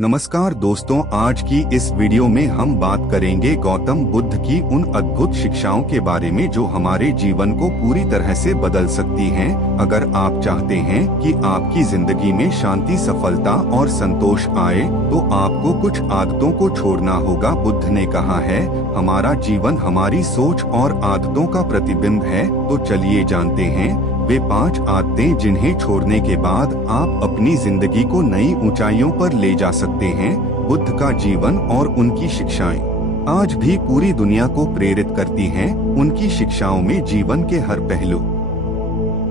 नमस्कार दोस्तों, आज की इस वीडियो में हम बात करेंगे गौतम बुद्ध की उन अद्भुत शिक्षाओं के बारे में जो हमारे जीवन को पूरी तरह से बदल सकती हैं। अगर आप चाहते हैं कि आपकी जिंदगी में शांति, सफलता और संतोष आए, तो आपको कुछ आदतों को छोड़ना होगा। बुद्ध ने कहा है, हमारा जीवन हमारी सोच और आदतों का प्रतिबिंब है। तो चलिए जानते हैं वे 5 आदतें जिन्हें छोड़ने के बाद आप अपनी जिंदगी को नई ऊंचाइयों पर ले जा सकते हैं। बुद्ध का जीवन और उनकी शिक्षाएं आज भी पूरी दुनिया को प्रेरित करती हैं। उनकी शिक्षाओं में जीवन के हर पहलू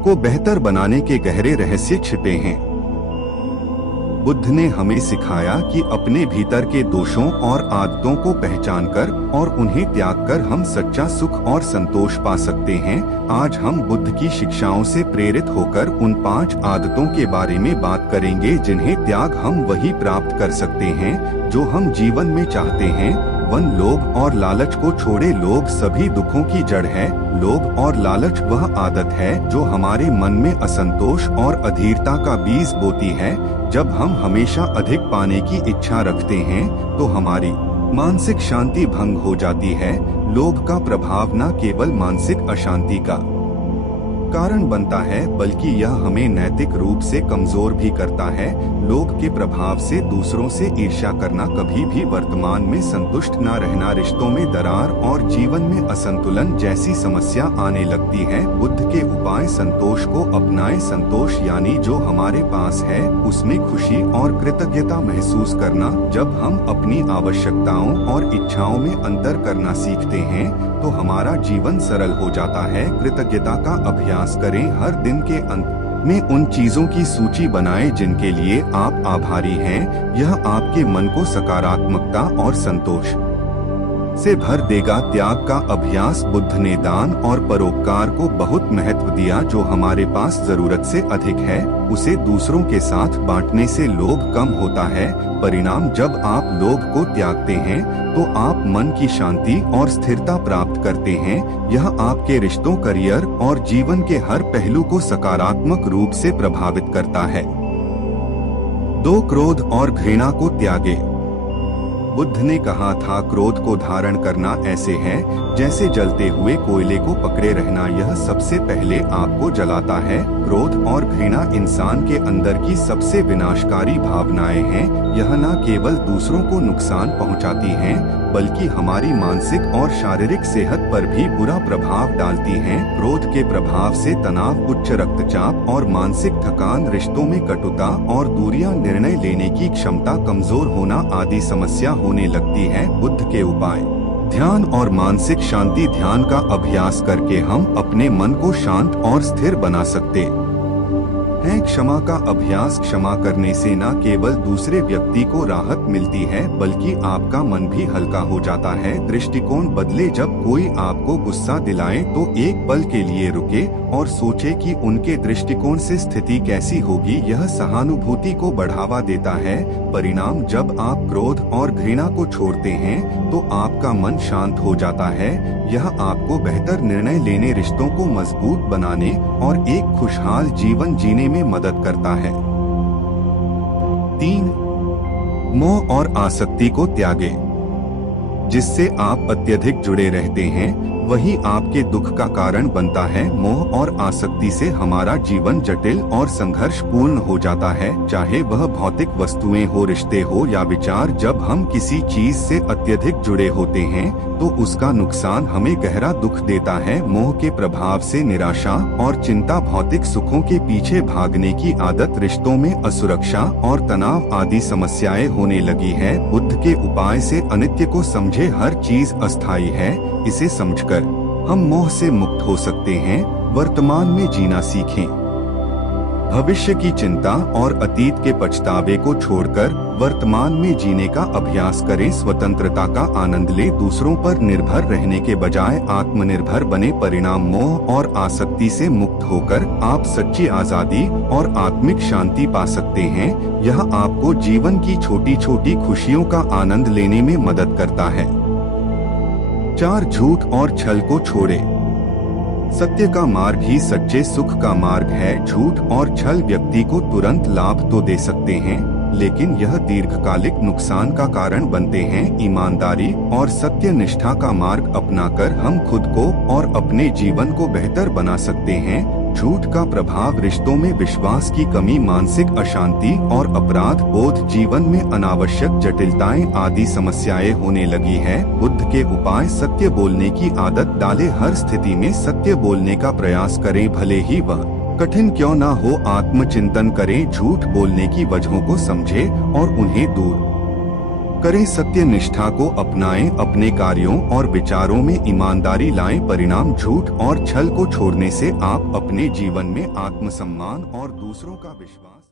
को बेहतर बनाने के गहरे रहस्य छिपे हैं। बुद्ध ने हमें सिखाया कि अपने भीतर के दोषों और आदतों को पहचानकर और उन्हें त्याग कर हम सच्चा सुख और संतोष पा सकते हैं। आज हम बुद्ध की शिक्षाओं से प्रेरित होकर उन 5 आदतों के बारे में बात करेंगे जिन्हें त्याग हम वही प्राप्त कर सकते हैं जो हम जीवन में चाहते हैं। लोभ और लालच को छोड़े। लोभ सभी दुखों की जड़ है। लोभ और लालच वह आदत है जो हमारे मन में असंतोष और अधीरता का बीज बोती है। जब हम हमेशा अधिक पाने की इच्छा रखते हैं तो हमारी मानसिक शांति भंग हो जाती है। लोभ का प्रभाव न केवल मानसिक अशांति का कारण बनता है, बल्कि यह हमें नैतिक रूप से कमजोर भी करता है। लोभ के प्रभाव से दूसरों से ईर्ष्या करना, कभी भी वर्तमान में संतुष्ट न रहना, रिश्तों में दरार और जीवन में असंतुलन जैसी समस्या आने लगती है। बुद्ध के उपाय: संतोष को अपनाएं। संतोष यानी जो हमारे पास है उसमें खुशी और कृतज्ञता महसूस करना। जब हम अपनी आवश्यकताओं और इच्छाओं में अंतर करना सीखते हैं तो हमारा जीवन सरल हो जाता है। कृतज्ञता का अभ्यास करें। हर दिन के अंत में उन चीजों की सूची बनाएं जिनके लिए आप आभारी हैं। यह आपके मन को सकारात्मकता और संतोष से भर देगा। त्याग का अभ्यास: बुद्ध ने दान और परोपकार को बहुत महत्व दिया। जो हमारे पास जरूरत से अधिक है उसे दूसरों के साथ बांटने से लोभ कम होता है। परिणाम: जब आप लोभ को त्यागते हैं तो आप मन की शांति और स्थिरता प्राप्त करते हैं। यह आपके रिश्तों, करियर और जीवन के हर पहलू को सकारात्मक रूप से प्रभावित करता है। 2 क्रोध और घृणा को त्यागे। बुद्ध ने कहा था, क्रोध को धारण करना ऐसे है जैसे जलते हुए कोयले को पकड़े रहना। यह सबसे पहले आपको जलाता है। क्रोध और घृणा इंसान के अंदर की सबसे विनाशकारी भावनाएं हैं। यह न केवल दूसरों को नुकसान पहुंचाती हैं, बल्कि हमारी मानसिक और शारीरिक सेहत पर भी बुरा प्रभाव डालती हैं। क्रोध के प्रभाव से तनाव, उच्च रक्तचाप और मानसिक थकान, रिश्तों में कटुता और दूरियां, निर्णय लेने की क्षमता कमजोर होना आदि समस्या होने लगती है। बुद्ध के उपाय: ध्यान और मानसिक शांति। ध्यान का अभ्यास करके हम अपने मन को शांत और स्थिर बना सकते हैं। क्षमा का अभ्यास: क्षमा करने से न केवल दूसरे व्यक्ति को राहत मिलती है, बल्कि आपका मन भी हल्का हो जाता है। दृष्टिकोण बदले: जब कोई आपको गुस्सा दिलाए तो एक पल के लिए रुके और सोचे कि उनके दृष्टिकोण से स्थिति कैसी होगी। यह सहानुभूति को बढ़ावा देता है। परिणाम: जब आप क्रोध और घृणा को छोड़ते हैं तो आपका मन शांत हो जाता है। यह आपको बेहतर निर्णय लेने, रिश्तों को मजबूत बनाने और एक खुशहाल जीवन जीने में मदद करता है। 3 मोह और आसक्ति को त्यागे। जिससे आप अत्यधिक जुड़े रहते हैं वही आपके दुख का कारण बनता है। मोह और आसक्ति से हमारा जीवन जटिल और संघर्षपूर्ण हो जाता है, चाहे वह भौतिक वस्तुएं हो, रिश्ते हो या विचार। जब हम किसी चीज से अत्यधिक जुड़े होते हैं तो उसका नुकसान हमें गहरा दुख देता है। मोह के प्रभाव से निराशा और चिंता, भौतिक सुखों के पीछे भागने की आदत, रिश्तों में असुरक्षा और तनाव आदि समस्याएं होने लगी है। बुद्ध के उपाय से अनित्य को समझे। हर चीज अस्थायी है। इसे समझकर हम मोह से मुक्त हो सकते हैं। वर्तमान में जीना सीखें। भविष्य की चिंता और अतीत के पछतावे को छोड़कर वर्तमान में जीने का अभ्यास करें। स्वतंत्रता का आनंद ले। दूसरों पर निर्भर रहने के बजाय आत्मनिर्भर बने। परिणाम: मोह और आसक्ति से मुक्त होकर आप सच्ची आजादी और आत्मिक शांति पा सकते हैं। यह आपको जीवन की छोटी छोटी खुशियों का आनंद लेने में मदद करता है। 4 झूठ और छल को छोड़े। सत्य का मार्ग ही सच्चे सुख का मार्ग है। झूठ और छल व्यक्ति को तुरंत लाभ तो दे सकते हैं, लेकिन यह दीर्घकालिक नुकसान का कारण बनते हैं। ईमानदारी और सत्य निष्ठा का मार्ग अपनाकर हम खुद को और अपने जीवन को बेहतर बना सकते हैं। झूठ का प्रभाव रिश्तों में विश्वास की कमी, मानसिक अशांति और अपराध बोध, जीवन में अनावश्यक जटिलताएं आदि समस्याएं होने लगी है। बुद्ध के उपाय: सत्य बोलने की आदत डालें, हर स्थिति में सत्य बोलने का प्रयास करें, भले ही वह कठिन क्यों ना हो। आत्मचिंतन करें, झूठ बोलने की वजहों को समझें और उन्हें दूर करें। सत्य निष्ठा को अपनाएं, अपने कार्यों और विचारों में ईमानदारी लाएं। परिणाम: झूठ और छल को छोड़ने से आप अपने जीवन में आत्मसम्मान और दूसरों का विश्वास